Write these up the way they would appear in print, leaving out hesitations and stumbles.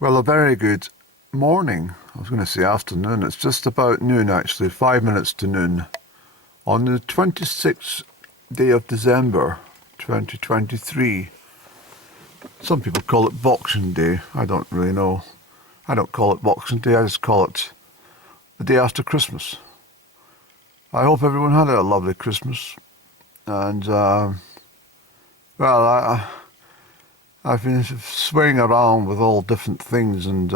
Well, a very good morning. I was going to say afternoon. It's just about noon, actually, 5 minutes to noon, on the 26th day of December, 2023. Some people call it Boxing Day. I don't really know. I don't call it Boxing Day. I just call it the day after Christmas. I hope everyone had a lovely Christmas. And, I've been swaying around with all different things, and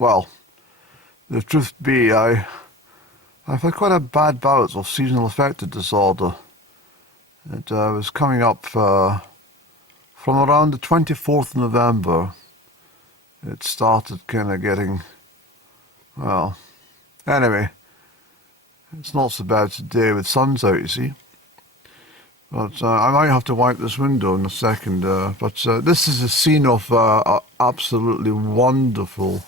well, the truth be, I've had quite a bad bout of seasonal affective disorder. It was coming up from around the 24th of November. It started kind of getting, well, anyway, it's not so bad today with sun's out, you see. But I might have to wipe this window in a second. But this is a scene of an absolutely wonderful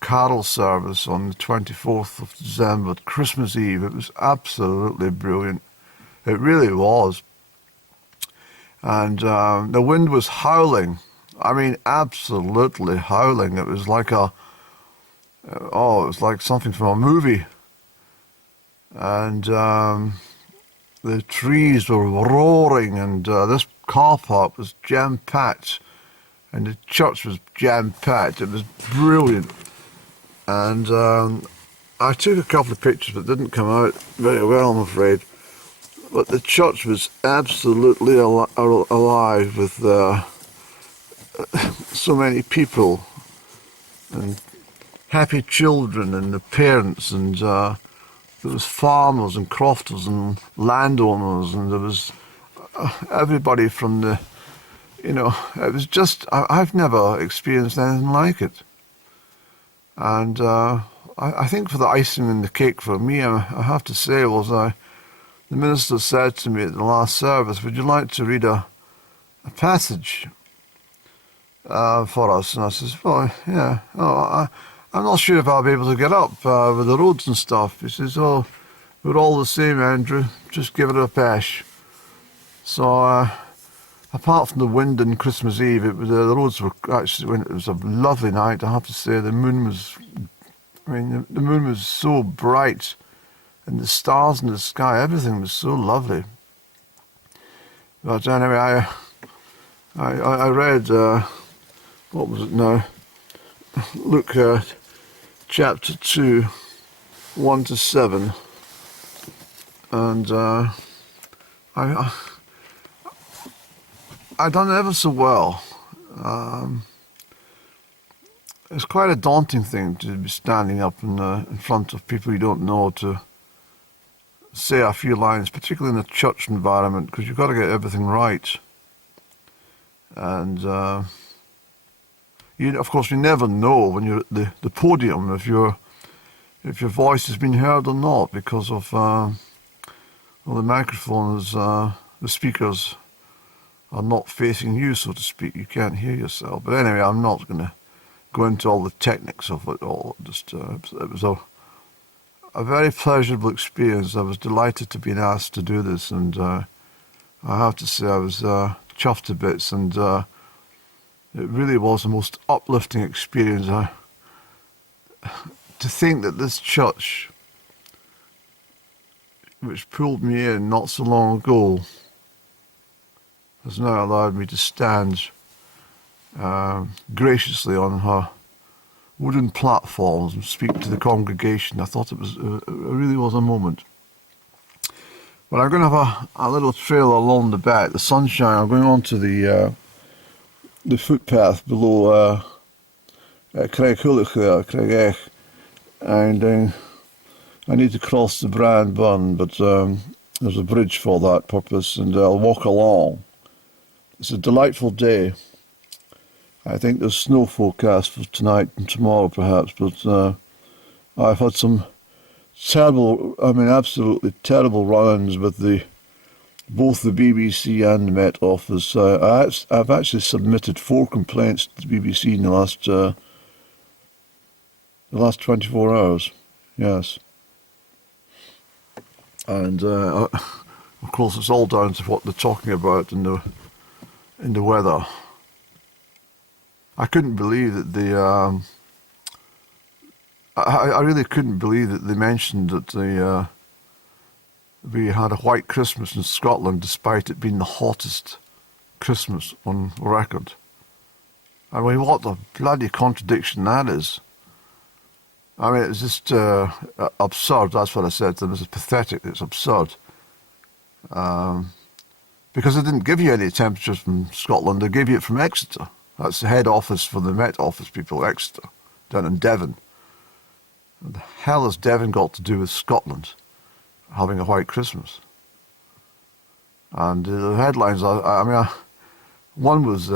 carol service on the 24th of December, Christmas Eve. It was absolutely brilliant. It really was. And the wind was howling. I mean, absolutely howling. It was like it was like something from a movie. And the trees were roaring, and this car park was jam-packed, and the church was jam-packed. It was brilliant. And I took a couple of pictures, but didn't come out very well, I'm afraid. But the church was absolutely alive with so many people, and happy children, and the parents, and there was farmers and crofters and landowners, and there was everybody from the, it was just, I've never experienced anything like it. And I think for the icing and the cake for me, I have to say, the minister said to me at the last service, would you like to read a passage for us? And I says, well, yeah. I'm not sure if I'll be able to get up with the roads and stuff. He says, oh, we're all the same, Andrew. Just give it a bash. So, apart from the wind and Christmas Eve, the roads were actually, it was a lovely night, I have to say. The moon was so bright, and the stars in the sky, everything was so lovely. But anyway, I read, what was it now? Luke chapter 2, 1-7, and I done ever so well. It's quite a daunting thing to be standing up in front of people you don't know to say a few lines, particularly in a church environment, because you've got to get everything right. And of course, you never know when you're at the podium if your voice has been heard or not, because of the microphones, the speakers are not facing you, so to speak. You can't hear yourself. But anyway, I'm not going to go into all the techniques of it all. Just it was a very pleasurable experience. I was delighted to be asked to do this, and I have to say I was chuffed to bits, and it really was the most uplifting experience. To think that this church, which pulled me in not so long ago, has now allowed me to stand graciously on her wooden platforms and speak to the congregation. I thought it really was a moment. But I'm going to have a little trail along the back, the sunshine. I'm going on to the footpath below Crieff, and I need to cross the Brand Burn, but there's a bridge for that purpose, and I'll walk along. It's a delightful day. I think there's snow forecast for tonight and tomorrow perhaps, but I've had some absolutely terrible run-ins with both the BBC and the Met Office. I've actually submitted 4 complaints to the BBC in the last 24 hours. Yes. And of course, it's all down to what they're talking about in the weather. I couldn't believe that I really couldn't believe that they mentioned that we had a white Christmas in Scotland despite it being the hottest Christmas on record. I mean, what the bloody contradiction that is. I mean, it's just absurd. That's what I said to them. It's pathetic. It's absurd. Because they didn't give you any temperatures from Scotland. They gave you it from Exeter. That's the head office for the Met Office people, Exeter, down in Devon. What the hell has Devon got to do with Scotland having a white Christmas? And the headlines, one was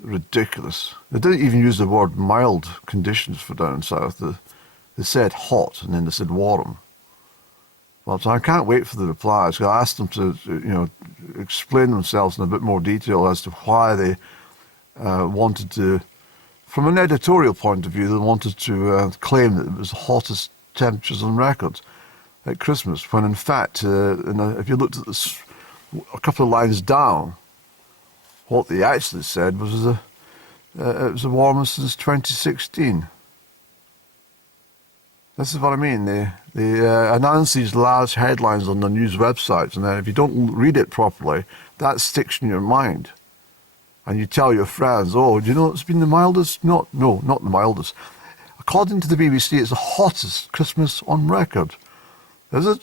ridiculous. They didn't even use the word mild conditions for down south. They said hot, and then they said warm. But I can't wait for the replies. I asked them to, explain themselves in a bit more detail as to why they wanted to, from an editorial point of view, they wanted to claim that it was the hottest temperatures on record at Christmas, when in fact, if you looked at this a couple of lines down, what they actually said was it was the warmest since 2016. This is what I mean. They announce these large headlines on the news websites, and then if you don't read it properly, that sticks in your mind. And you tell your friends, oh, do you know it's been the mildest? No, not the mildest. According to the BBC, it's the hottest Christmas on record. Is it?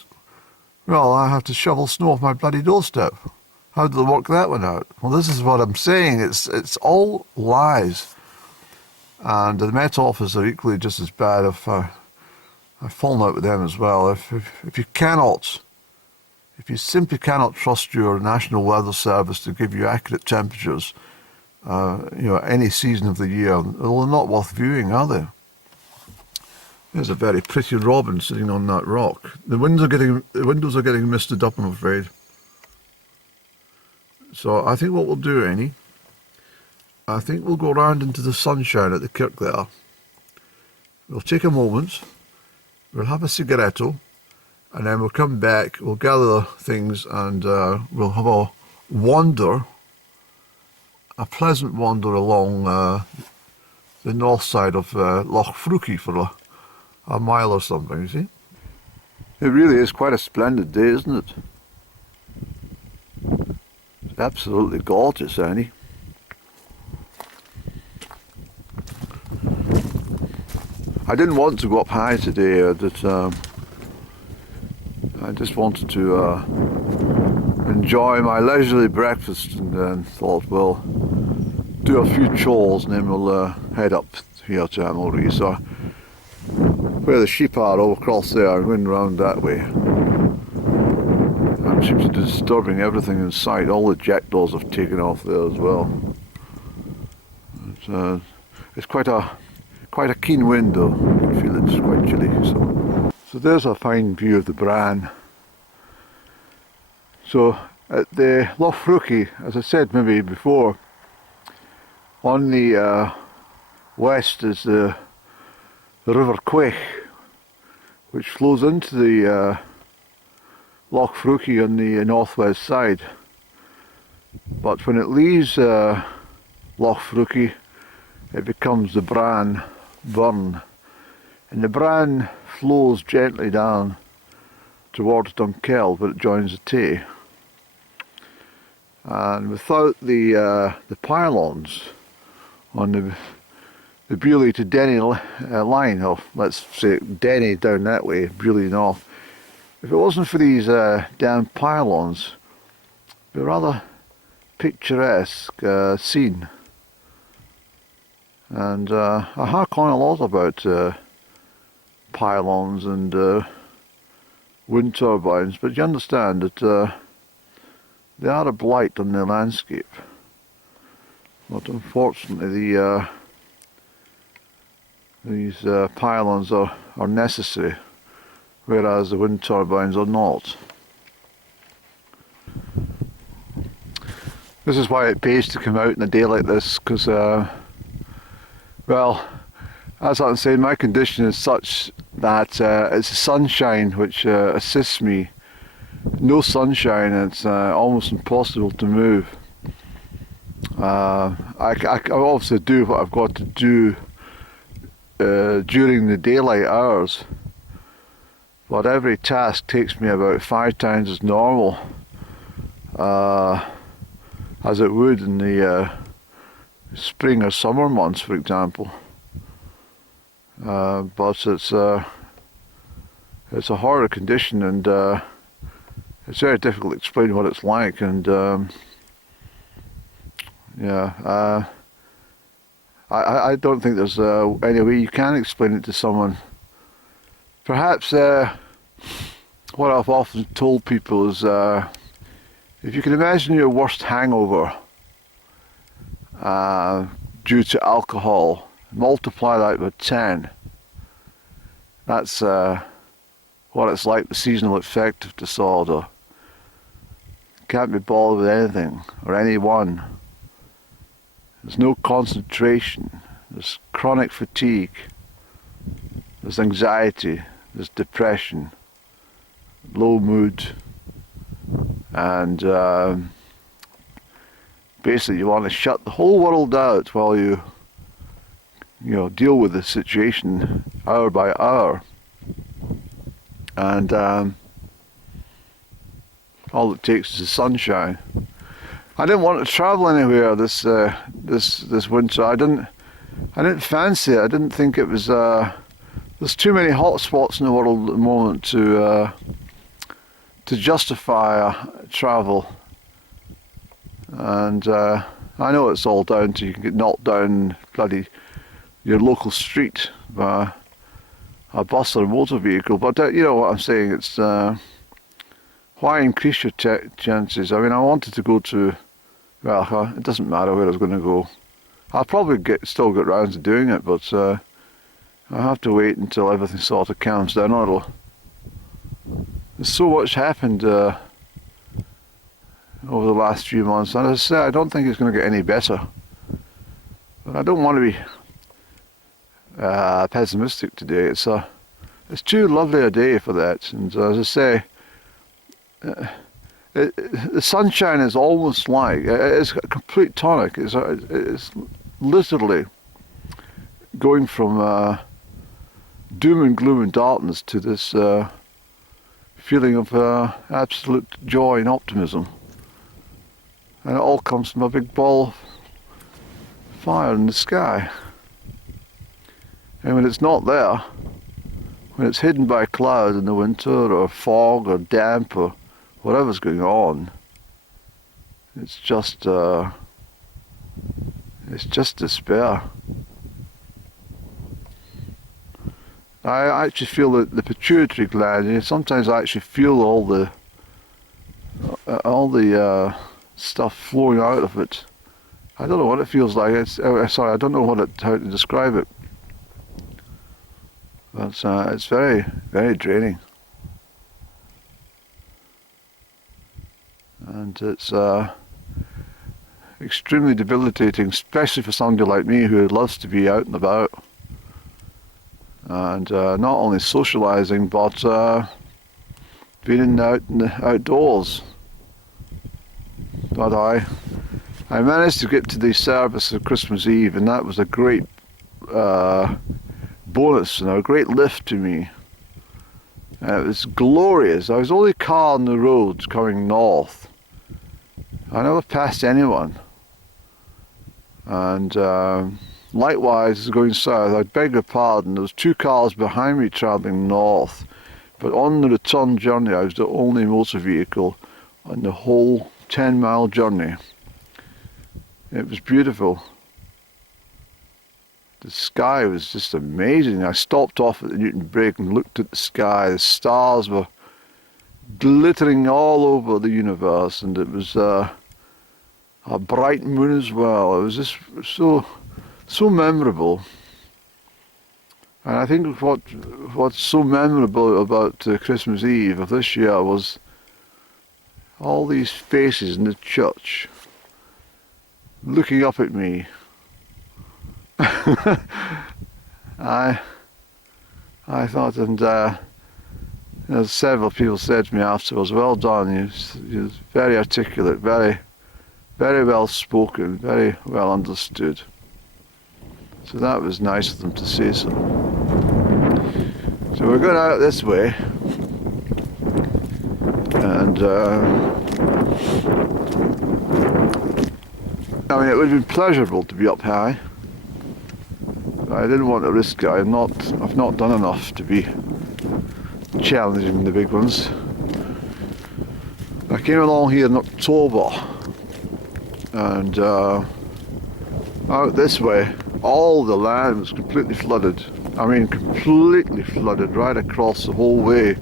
Well, I have to shovel snow off my bloody doorstep. How do they work that one out? Well, this is what I'm saying. It's all lies. And the Met Office are equally just as bad. I've fallen out with them as well. If you simply cannot trust your National Weather Service to give you accurate temperatures, any season of the year, well, they're not worth viewing, are they? There's a very pretty robin sitting on that rock. The windows are getting misted up, I'm afraid. So I think what we'll do, Annie, I think we'll go round into the sunshine at the kirk there. We'll take a moment, we'll have a cigaretto, and then we'll come back, we'll gather things, and we'll have a wander, a pleasant wander along the north side of Loch Freuchie for a mile or something, you see. It really is quite a splendid day, isn't it? It's absolutely gorgeous, Annie. I didn't want to go up high today. I just wanted to enjoy my leisurely breakfast, and then thought, well, do a few chores and then we'll head up here to Amulree. So where the sheep are over across there, I'm going round that way. That seems to be disturbing everything in sight. All the jackdaws have taken off there as well. It's quite a keen wind though. You can feel it's quite chilly. So there's a fine view of the Bran. So at the Loch Freuchie, as I said maybe before, on the west is the River Quaich, which flows into the Loch Freuchie on the northwest side. But when it leaves Loch Freuchie, it becomes the Bran Burn, and the Bran flows gently down towards Dunkeld, but it joins the Tay. And without the pylons on the Beauly to Denny line, or let's say Denny down that way, Beauly north, if it wasn't for these damn pylons, it'd be a rather picturesque scene. And I hark on a lot about pylons and wind turbines, but you understand that they are a blight on the landscape. But unfortunately, these pylons are necessary, whereas the wind turbines are not. This is why it pays to come out in a day like this, because, well, as I'm saying, my condition is such that it's the sunshine which assists me. No sunshine, it's almost impossible to move. I obviously do what I've got to do during the daylight hours, but every task takes me about 5 times as normal as it would in the spring or summer months, for example. But it's a horror condition, and it's very difficult to explain what it's like. And yeah, I don't think there's any way you can explain it to someone. Perhaps what I've often told people is, if you can imagine your worst hangover due to alcohol, multiply that by 10. That's what it's like, the seasonal affective disorder. Can't be bothered with anything or anyone. There's no concentration. There's chronic fatigue. There's anxiety. There's depression. Low mood. And basically you want to shut the whole world out while you deal with the situation hour by hour. And all it takes is the sunshine. I didn't want to travel anywhere this winter. I didn't fancy it. I didn't think it was. There's too many hot spots in the world at the moment to justify travel. And I know it's all down to you can get knocked down bloody your local street by a bus or a motor vehicle, but you know what I'm saying. It's why increase your chances? I mean, I wanted to go to. Well, it doesn't matter where I was going to go. I'll probably still get round to doing it, but I'll have to wait until everything sort of calms down a little. There's so much happened over the last few months, and as I say, I don't think it's going to get any better. But I don't want to be pessimistic today. It's too lovely a day for that, and as I say, the sunshine is almost like it's a complete tonic. It's literally going from doom and gloom and darkness to this feeling of absolute joy and optimism, and it all comes from a big ball of fire in the sky. And when it's not there, when it's hidden by cloud in the winter or fog or damp or whatever's going on, it's just despair. I actually feel that the pituitary gland. Sometimes I actually feel all the stuff flowing out of it. I don't know what it feels like. Sorry, I don't know how to describe it. But it's very, very draining. And it's extremely debilitating, especially for somebody like me who loves to be out and about. And not only socialising, but being out in the outdoors. But I managed to get to the service of Christmas Eve, and that was a great bonus and a great lift to me. It was glorious. I was the only car on the road coming north. I never passed anyone. And likewise, going south, I beg your pardon, there was 2 cars behind me travelling north. But on the return journey, I was the only motor vehicle on the whole 10-mile journey. It was beautiful. The sky was just amazing. I stopped off at the Newton Brake and looked at the sky. The stars were glittering all over the universe, and it was a bright moon as well. It was just so memorable. And I think what's so memorable about Christmas Eve of this year was all these faces in the church looking up at me. I thought, and several people said to me afterwards, "Well done, you're very articulate, very, Very well spoken, very well understood. So that was nice of them to say so. So we're going out this way, and I mean, it would have been pleasurable to be up high. I didn't want to risk it. I've not done enough to be challenging the big ones. I came along here in October, and out this way, all the land was completely flooded. I mean, completely flooded right across the whole way,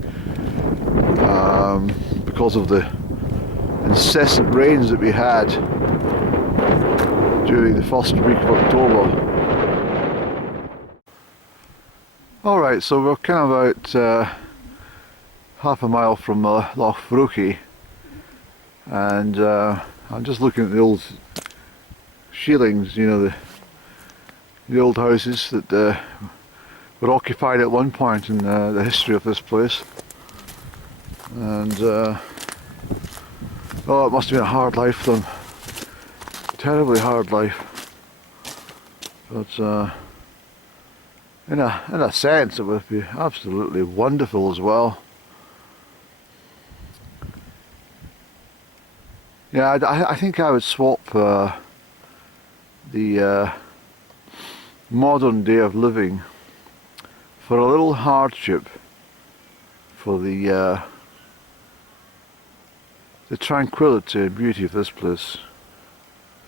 because of the incessant rains that we had during the first week of October. Alright, so we're kind of about half a mile from Loch Freuchie, and I'm just looking at the old shearings, you know, the old houses that were occupied at one point in the history of this place. And oh, it must have been a hard life for them. Terribly hard life. But in a sense, it would be absolutely wonderful as well. Yeah, I think I would swap the modern day of living for a little hardship for the tranquility and beauty of this place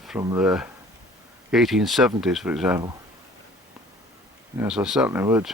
from the 1870s, for example. Yes, I certainly would.